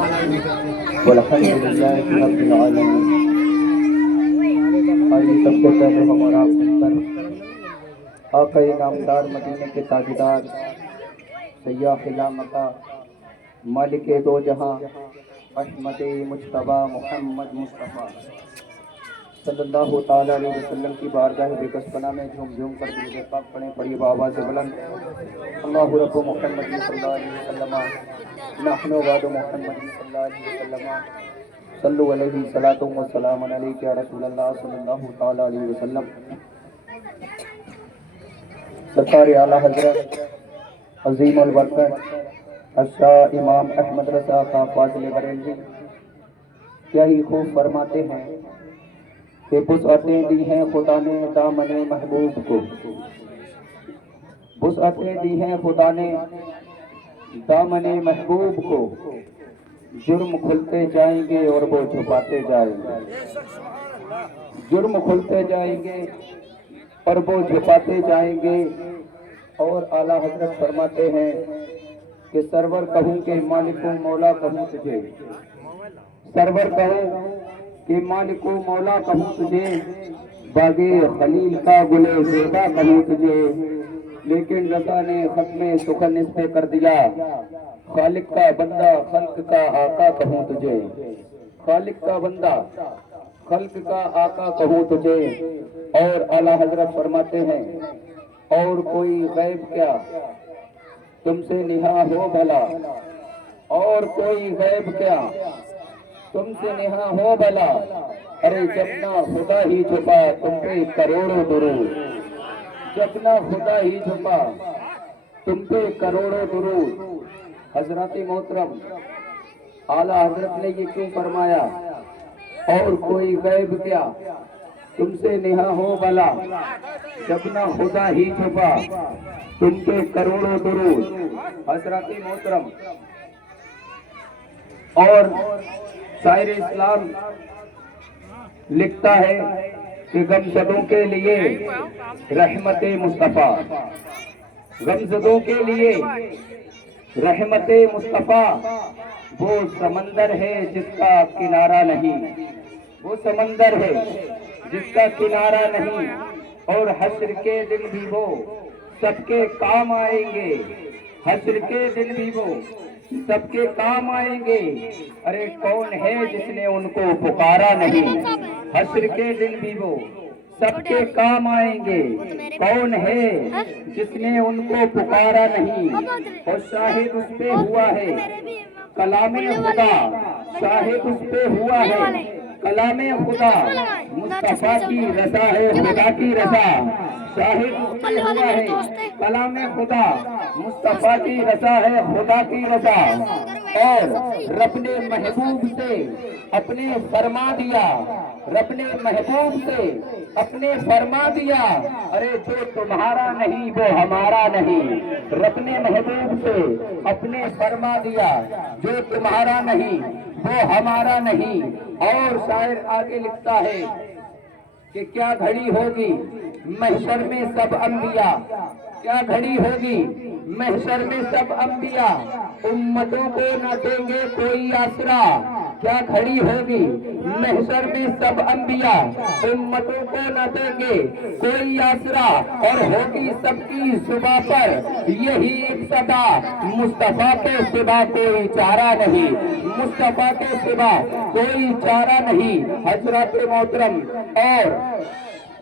والحمد للہ رب العالمین۔ آئیے سب سے پہلے ہم اور آپ مل کر آقا نامدار مدینے کے تاجدار سیاح مکہ مالک دو جہاں احمد مجتبیٰ محمد مصطفیٰ صلی اللہ تعالیٰ علیہ وسلم کی بارگاہ بے پناہ میں جھوم جھوم کر درود پاک پڑھیں، پڑھیے بآواز بلند۔ اللہ رب محمد صلی اللہ علیہ وسلم نحن بعد محمد صلی اللہ علیہ وسلم صلو علیہ صلاۃ و سلام علیک یا رسول اللہ صلی اللہ تعالیٰ علیہ وسلم۔ سرکار اعلیٰ حضرت عظیم البرکت الشاہ امام احمد رضا کا فاضل بریلوی کیا ہی خوب فرماتے ہیں کہ وسعتیں دی ہیں خدا نے دامن محبوب کو، وسعتیں دی ہیں خدا نے دامن محبوب کو، جرم کھلتے جائیں گے اور وہ چھپاتے جائیں گے، جرم کھلتے جائیں گے اور وہ چھپاتے جائیں گے۔ اور اعلیٰ حضرت فرماتے ہیں کہ سرور کہوں کہ مالک و مولا کہوں تجھے، سرور کہوں کہ مالک و مولا کہوں تجھے، باغ خلیل کا گلے زیبا کہوں تجھے، لیکن رضا نے ختم سخن اس پہ کر دیا، خالق کا بندہ خلق کا آقا کہوں تجھے، خالق کا بندہ خلق کا آقا کہوں تجھے۔ اور اعلیٰ حضرت فرماتے ہیں اور کوئی غیب کیا تم سے نہا ہو بھلا، اور کوئی غیب کیا تم سے نہا ہو بھلا، ارے جب نہ خدا ہی چھپا تم پہ کروڑوں درود، جب نہ خدا ہی چھپا تم پہ کروڑوں درود۔ حضرات محترم، اعلیٰ حضرت نے یہ کیوں فرمایا اور کوئی غیب کیا تم سے نہا ہو بھلا، جب نہ خدا ہی چھپا تم پہ کروڑوں درود۔ حضرات محترم، اور شاعر اسلام لکھتا ہے کہ غمزدوں کے لیے رحمت مصطفیٰ، غمزدوں کے لیے رحمت مصطفیٰ وہ سمندر ہے جس کا کنارہ نہیں، وہ سمندر ہے جس کا کنارہ نہیں، اور حشر کے دن بھی وہ سب کے کام آئیں گے، حشر کے دن بھی وہ سب کے کام آئیں گے، ارے کون ہے جس نے ان کو پکارا نہیں، حشر کے دن بھی وہ سب کے کام آئیں گے، کون ہے جس نے ان کو پکارا نہیں۔ اور شاہد اس پہ ہوا ہے کلام خدا، شاہد اس پہ ہوا ہے کلام خدا، مصطفیٰ کی رضا ہے خدا کی رضا، شاہد اس پہ ہوا ہے کلام خدا، مصطفیٰ کی رضا ہے خدا کی رضا۔ اور رب نے محبوب سے اپنے فرما دیا، رب نے محبوب سے اپنے فرما دیا، ارے جو تمہارا نہیں وہ ہمارا نہیں، رب نے محبوب سے اپنے فرما دیا، جو تمہارا نہیں وہ ہمارا نہیں۔ اور شاعر آگے لکھتا ہے کہ کیا گھڑی ہوگی محشر میں سب انبیاء، کیا گھڑی ہوگی محشر میں سب انبیاء، امتوں کو نہ دیں گے کوئی آسرا، کیا گھڑی ہوگی محشر میں سب انبیاء، امتوں کو نہ دیں گے کوئی آسرا، اور ہوگی سب کی زباں پر یہی ایک صدا، مصطفیٰ کے سوا کوئی چارہ نہیں، مصطفیٰ کے سوا کوئی چارہ نہیں۔ حضرات محترم، اور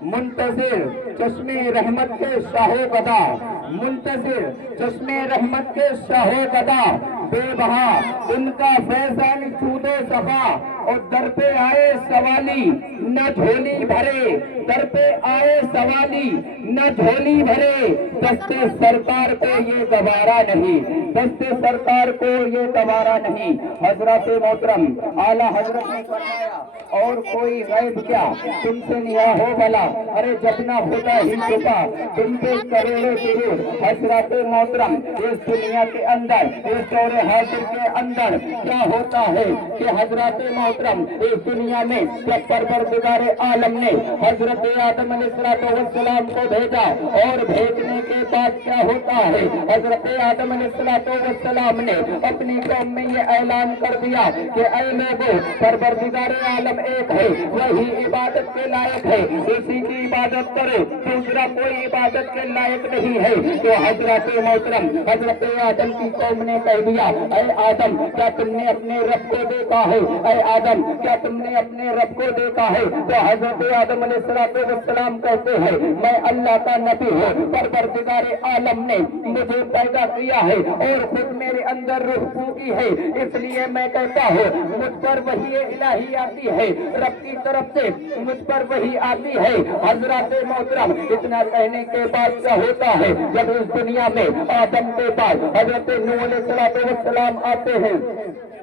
منتظر چشم رحمت کے شاہ گدا، منتظر چشم رحمت کے شاہ گدا، بے بہا ان کا فیضان چود صفا، اور در پہ آئے سوالی نہ جھولی بھرے، در پہ آئے سوالی نہ جھولی بھرے، دستے سرکار کو یہ گوارا نہیں، دستے سرکار کو یہ گوارا نہیں۔ حضرات محترم، اعلیٰ حضرت نے فرمایا اور کوئی غیب کیا تم سے نیا ہو بلا، ارے جب نہ ہوتا ہی چھپا تم پہ کروڑوں درود۔ حضرات محترم اس دنیا کے اندر، اس دور حاضر کے اندر کیا ہوتا ہے کہ حضرات محترم اس دنیا میں جب پروردگار عالم نے حضرت آدم علیہ السلام کو بھیجا، اور بھیجنے کے بعد کیا ہوتا ہے، حضرت آدم علیہ السلام نے اپنی قوم میں یہ اعلان کر دیا کہ اے لوگوں، پروردگار عالم ایک ہے، وہی عبادت کے لائق ہے، اسی کی عبادت کرو، دوسرا کوئی عبادت کے لائق نہیں ہے۔ تو حضرت محترم حضرت آدم کی قوم نے کہہ دیا، اے آدم کیا تم نے اپنے رب کو دیکھا ہے، اے آدم کیا تم نے اپنے رب کو دیکھا ہے؟ تو حضرت آدم علیہ السلام کہتے ہیں، میں اللہ کا نبی ہوں، پروردگار عالم نے مجھے پیدا کیا ہے اور خود میرے اندر روح پھونکی ہے، اس لیے میں کہتا ہوں مجھ پر وحی الہی آتی ہے، رب کی طرف سے مجھ پر وحی آتی ہے۔ حضرات محترم اتنا کہنے کے بعد کیا ہوتا ہے، جب اس دنیا میں آدم کے بعد حضرت نوح علیہ السلام آتے ہیں،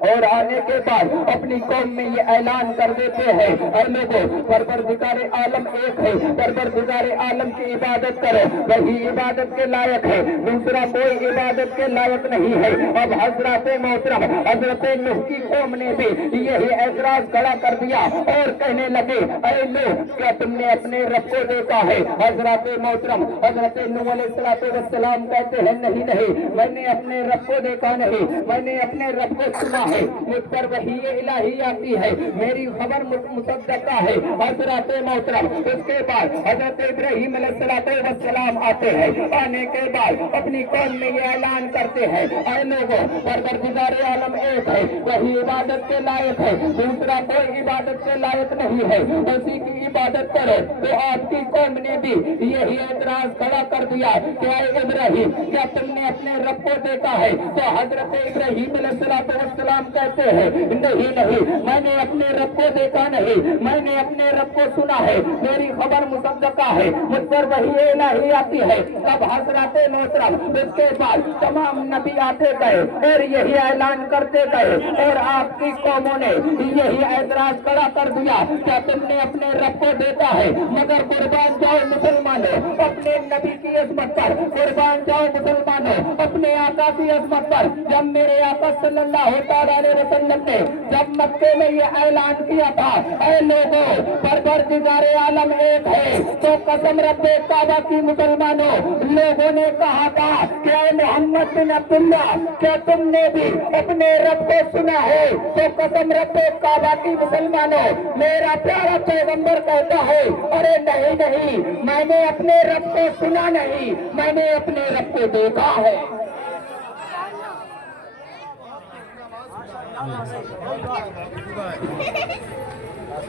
اور آنے کے بعد اپنی قوم میں یہ اعلان کر دیتے ہیں، اے لوگوں، پروردگار عالم ایک ہے، پروردگار عالم کی عبادت کرو، وہی عبادت کے لائق ہے، دوسرا کوئی عبادت کے لائق نہیں ہے۔ اب حضرات محترم حضرت نوح کی قوم نے بھی یہی اعتراض کھڑا کر دیا اور کہنے لگے، اے لوگ کیا تم نے اپنے رب کو دیکھا ہے؟ حضرات محترم حضرت نوح علیہ السلام کہتے ہیں، نہیں، میں نے اپنے رب کو دیکھا نہیں، میں نے اپنے رب کو سنا ہے، مجھ پر وحی الہی آتی ہے، میری خبر مصدقہ ہے۔ حضرات محترم اس کے بعد حضرت ابراہیم علیہ السلام آتے ہیں، آنے کے بعد اپنی قوم میں یہ اعلان کرتے ہیں، اے لوگوں، پروردگار عالم ایک ہے، وہی عبادت کے لائق ہے، دوسرا کوئی عبادت کے لائق نہیں ہے، اسی کی عبادت کرو۔ تو آپ کی قوم نے بھی یہی اعتراض کھڑا کر دیا کہ اے ابراہیم کیا تم نے اپنے رب کو دیکھا ہے؟ تو حضرت ابراہیم علیہ السلام کہتے ہیں، نہیں، میں نے اپنے رب کو دیکھا نہیں، میں نے اپنے رب کو سنا ہے، میری خبر مصدقہ ہے، مجھ پر وحی الہی آتی ہے۔ تب حضرات محترم اس کے بعد تمام نبی آتے گئے اور یہی اعلان کرتے گئے، اور آپ کی قوموں نے یہی اعتراض کھڑا کر دیا، کیا تم نے اپنے رب کو دیکھا ہے؟ مگر قربان جاؤ مسلمانوں اپنے نبی کی عظمت پر، قربان جاؤ مسلمانوں اپنے آقا کی عظمت پر، جب میرے آقا صلی اللہ علیہ وسلم نے جب مکے میں یہ اعلان کیا تھا، اے لوگوں، پروردگار عالم ایک ہے، تو قسم رب کعبہ کی مسلمانوں لوگوں نے کہا تھا کہ اے محمد بن عبداللہ کیا تم نے بھی اپنے رب کو سنا ہے؟ تو قسم رب کعبہ کی مسلمانوں میرا پیارا پیغمبر کہتا ہے، ارے نہیں، میں نے اپنے رب کو سنا نہیں، میں نے اپنے رب کو دیکھا ہے۔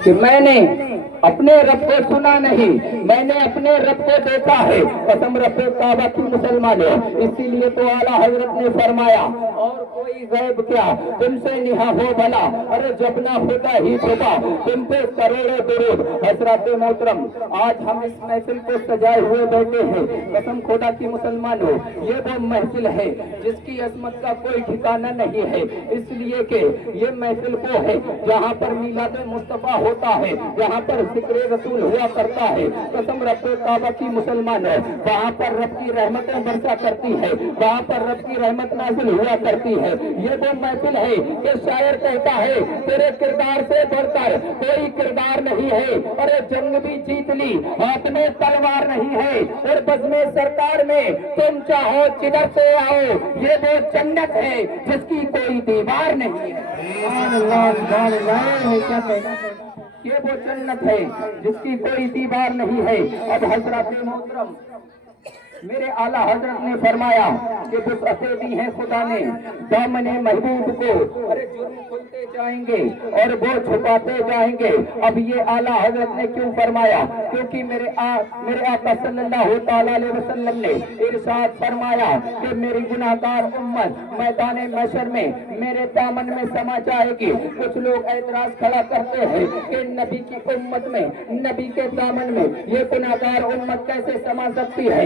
کہ میں نے اپنے رب کو سنا نہیں، میں نے اپنے رب کو دیکھا ہے، قسم رب کعبہ کی مسلمانوں۔ اسی لیے تو اعلیٰ حضرت نے فرمایا، اور کوئی غیب کیا تم سے نہا ہو بھلا، ارے جب نہ ہوتا ہی چھپا تم پہ کروڑوں درود۔ حضرات محترم آج ہم اس محفل کو سجائے ہوئے بیٹھے ہیں، قسم خدا کی مسلمانوں یہ وہ محفل ہے جس کی عظمت کا کوئی ٹھکانہ نہیں ہے، اس لیے کہ یہ محفل وہ ہے جہاں پر میلاد مصطفیٰ ہوتا ہے، جہاں پر ذکر رسول ہوا کرتا ہے، قسم رب کعبہ کی مسلمان ہے، وہاں پر رب کی رحمتیں برسا کرتی ہے، وہاں پر رب کی رحمت نازل ہوا کرتی ہے۔ یہ وہ محفل ہے کہ شاعر کہتا ہے، تیرے کردار سے بڑھ کر کوئی کردار نہیں ہے، ارے جنگ بھی جیت لی ہاتھ میں تلوار نہیں ہے، اور بزم سرکار میں تم چاہو جدھر سے آؤ، یہ وہ جنت ہے جس کی کوئی دیوار نہیں ہے۔ یہ وہ جنت ہے جس کی کوئی دیوار نہیں ہے۔ اب حضرات محترم میرے اعلیٰ حضرت نے فرمایا کہ وسعتیں دی ہیں خدا نے دامن محبوب کو، ارے جرم کھلتے جائیں گے اور وہ چھپاتے جائیں گے۔ اب یہ اعلیٰ حضرت نے کیوں فرمایا؟ کیونکہ میرے آقا صلی اللہ تعالی علیہ وسلم نے ارشاد فرمایا کہ میری گناہگار امت میدان محشر میں میرے دامن میں سما جائے گی۔ کچھ لوگ اعتراض کھڑا کرتے ہیں کہ نبی کی امت میں، نبی کے دامن میں یہ گناہگار امت کیسے سما سکتی ہے؟